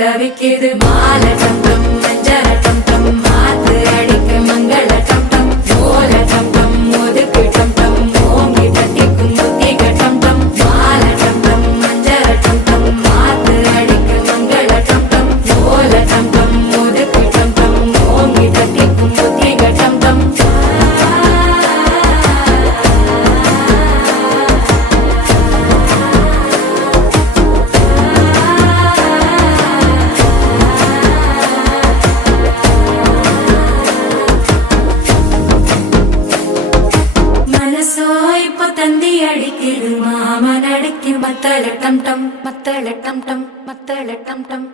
தவிக்குது மால டம் டம் மஞ்சள டம் டம் மாத்து அடிக்க மங்கள டம் டம் ஓல டம் டம் ஒதுக்கு டம் டம் ஓங்கி தட்டிக்கும் முத்திக டம் டம் மால டம் டம் மஞ்சள டம் டம் மாத்து அடிக்க மங்கள டம் டம் ஓல டம் டம் ஒதுக்கு டம் டம் ஓங்கி தட்டிக்கும் முத்திக டம் டம் இப்போ தந்தி அடிக்குது மாமன் அடிக்கு மத்தள டம் டம் மத்தள டம் டம் மத்தள டம் டம்